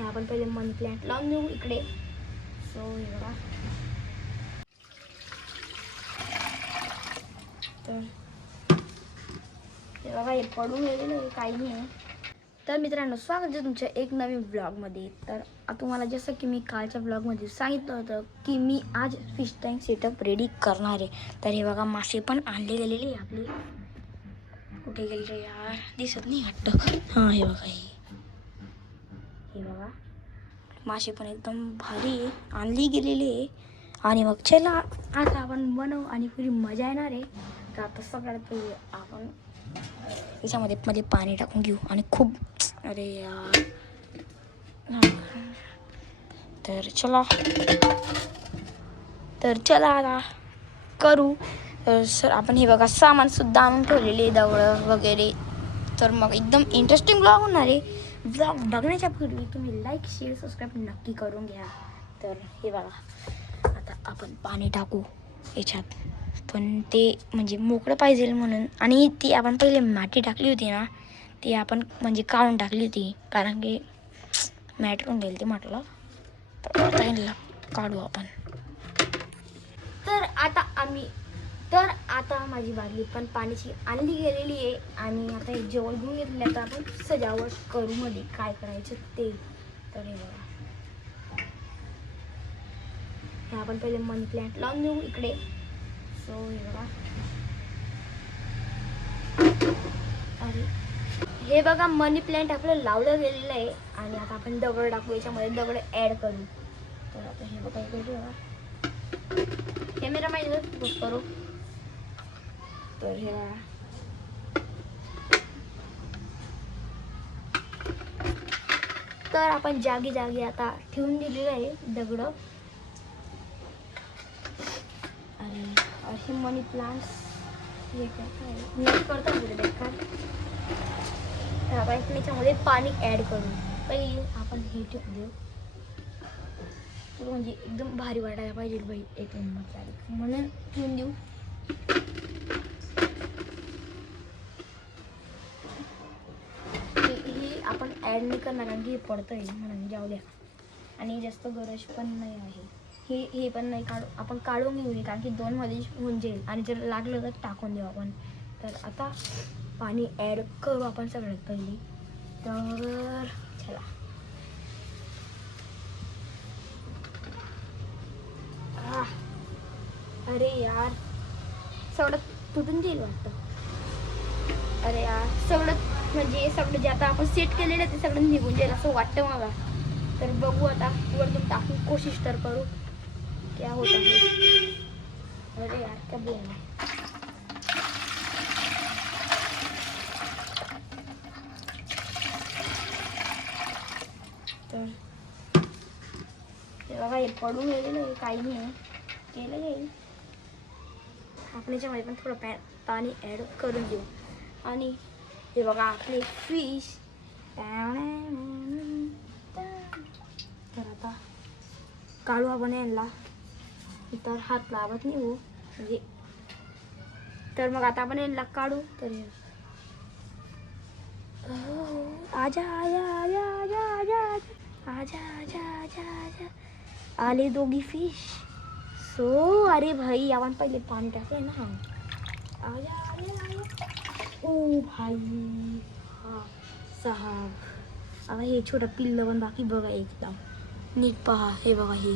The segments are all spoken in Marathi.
हे आपण पहिले मनी प्लांट लावून देऊ इकडे. सो हे बघा, तर हे बघा हे पडून गेलेलं आहे, काही नाही. तर मित्रांनो, स्वागत आहे तुमच्या एक नवीन ब्लॉगमध्ये. तर तुम्हाला जसं की मी कालच्या ब्लॉगमध्ये सांगितलं होतं की मी आज फिश टँक सेटअप रेडी करणार आहे. तर हे बघा, मासे पण आणले गेलेले आपले. कुठे गेले रे यार, दिसत नाही वाटतं. हां, हे बघा, हे बघा मासे पण एकदम भारी आणली गेलेली आहे. आणि मग चला आता आपण बनवू आणि पुरी मजा येणार आहे. तर आता सगळ्यात पहिले आपण याच्यामध्ये पाणी टाकून घेऊ आणि खूप, अरे यार, तर चला आता करू. सर आपण हे बघा सामानसुद्धा आणून ठेवलेले, दवळं वगैरे. तर मग एकदम इंटरेस्टिंग ब्लॉग होणार आहे. ब्लॉग बघण्याच्या पूर्वी तुम्ही लाईक, शेअर, सबस्क्राईब नक्की करून घ्या. तर हे बघा, आता आपण पाणी टाकू याच्यात, पण ते म्हणजे मोकळं पाहिजे म्हणून. आणि ती आपण पहिले माती टाकली होती ना, ती आपण म्हणजे काढून टाकली होती, कारण की मॅट होऊन गेली ती म्हटलं. तर आता काढू आपण. तर आता माझी बादली पण पाण्याची आणली गेलेली आहे. आणि आता हे जेवण घेऊन घेतले. आता आपण सजावट करू मध्ये काय करायचं ते. तर हे बघा, हे आपण पहिले मनी प्लांट लावून देऊ इकडे. सो हे बघा, अरे हे बघा, मनी प्लांट आपलं लावलं गेलेलं आहे. आणि आता आपण दगड टाकू याच्यामध्ये, दगड ॲड करू. तर आता हे बघा, इकडे बघा, कॅमेरा माहिती पोस्ट करू. तर हे तर आपण जागी जागी आता ठेवून दिलेलं आहे दगड. आणि असे मनी प्लांट्स हे करतात बेकार. तर आपण याच्यामध्ये पाणी ॲड करू. पहिले आपण हे ठेवून देऊ, म्हणजे एकदम भारी वाटायला पाहिजे बाई, एक नंबर म्हणून ठेवून देऊ. हे आपण ॲड नाही करणार कारण की हे पडतं आहे म्हणून, जाऊ द्या. आणि जास्त गरज पण नाही आहे. हे पण नाही आपण काढून घेऊ, कारण की 2 मध्ये होऊन जाईल. आणि जर लागलं तर टाकून देऊ आपण. तर आता पाणी ॲड करू आपण सगळ्यात पहिली. तर चला, अरे यार, सगळं तुटून जाईल वाटतं. अरे यार, सगळं म्हणजे सगळं जे आता आपण सेट केलेलं आहे ते सगळं निघून जाईल असं वाटतं मला. तर बघू आता, वरतून टाकून कोशिश तर करू क्या होता है. अरे यार, क्या बोलना. तर हे बघा, हे पडून गेलेलं आहे, काही नाही केलं जाईल. आपण याच्यामध्ये पण थोडं पाणी ॲड करून देऊ. आणि हे बघा आपले फिश. तर आता काढू आपण यांना. तर हात लावत नाही हो म्हणजे. तर मग आता आपण यांना काढू. तर आजा आजा आजा आजा आजा आजा आजा आजा आजा, आले दोघी फिश. सो अरे भाई, आपण पहिले पाणी टाकले ना. आजा आजा आजा, ओ भाई, हा साहब. आता हे छोटं पिल्लं पण बाकी बघा, एकदम नीट पहा. हे बघा, हे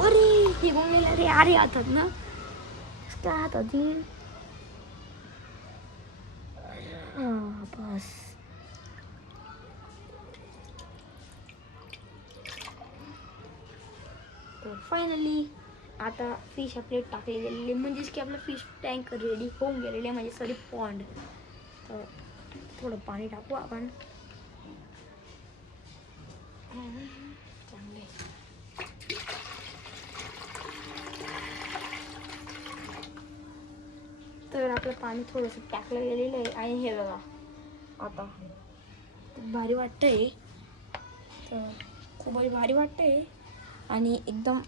अरे हे बोलले, अरे अरे हातात ना, काय हातात येईल. बस. तर फायनली आता फिश आपले टाकले गेलेले, म्हणजेच की आपलं फिश टँक रेडी होऊन गेलेले, म्हणजे सॉरी पॉन्ड. तर थोडं पाणी टाकू आपण. चांगले. तर आपलं पाणी थोडंसं टाकलं गेलेलं आहे. आणि हे बघा, आता भारी वाटतंय. तर खूपच भारी वाटतंय आणि एकदम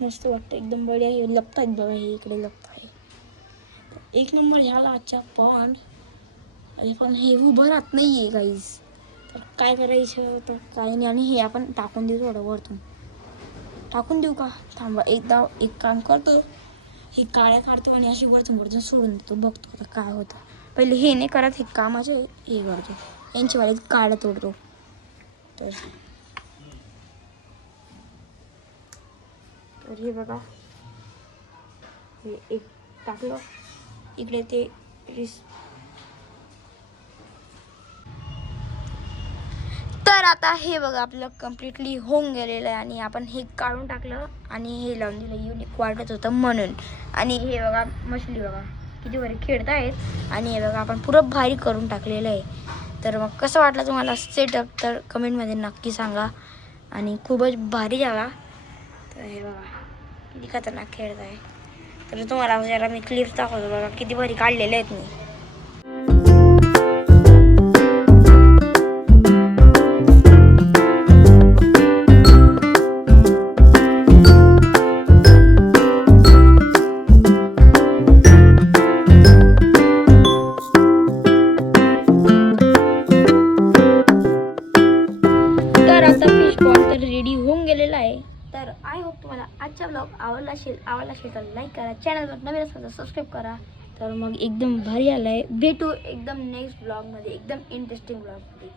मस्त वाटतं, एकदम बढिया. हे लपत आहेत बघा, हे इकडे लपत आहे. एक नंबर झाला आजचा पॉन्ड. अरे पण हे उभं राहत नाही आहे गाईज. तर काय करायचं तर काही नाही. आणि हे आपण टाकून देऊ थोडं वरतून. टाकून देऊ का? थांबा एकदा एक काम करतो, हे काळ्या काढतो आणि अशी वरतून वरतून सोडून देतो. बघतो आता काय होतं. पहिले हे नाही करत, हे कामाचे हे करतो. यांच्यावाले काळ्या तोडतो. तर हे बघा, हे एक टाकलं इकडे ते तर आता हे बघा आपलं कम्प्लिटली होऊन गेलेलं आहे. आणि आपण हे काढून टाकलं आणि हे लावून दिलं. युनिक वाटत होतं म्हणून. आणि हे बघा मछली बघा किती भारी खेळतायत. आणि हे बघा आपण पुरं भारी करून टाकलेलं आहे. तर मग कसं वाटलं तुम्हाला सेटअप तर कमेंटमध्ये नक्की सांगा. आणि खूपच भारी झाला. तर हे बघा किती खतरनाक खेळत आहे. तर तुम्हाला जरा मी क्लिप्स दाखवतो बघा किती भारी काढलेले आहेत मी. तर आता फिश पॉन्ड तर रेडी होऊन गेलेला आहे. तर आय होप तुम्हाला आजचा ब्लॉग आवडला असेल तर लाईक करा. चॅनलवर नवीन असेल तर सबस्क्राईब करा. तर मग एकदम भारी आलाय. भेटू एकदम नेक्स्ट ब्लॉगमध्ये, एकदम इंटरेस्टिंग ब्लॉगमध्ये.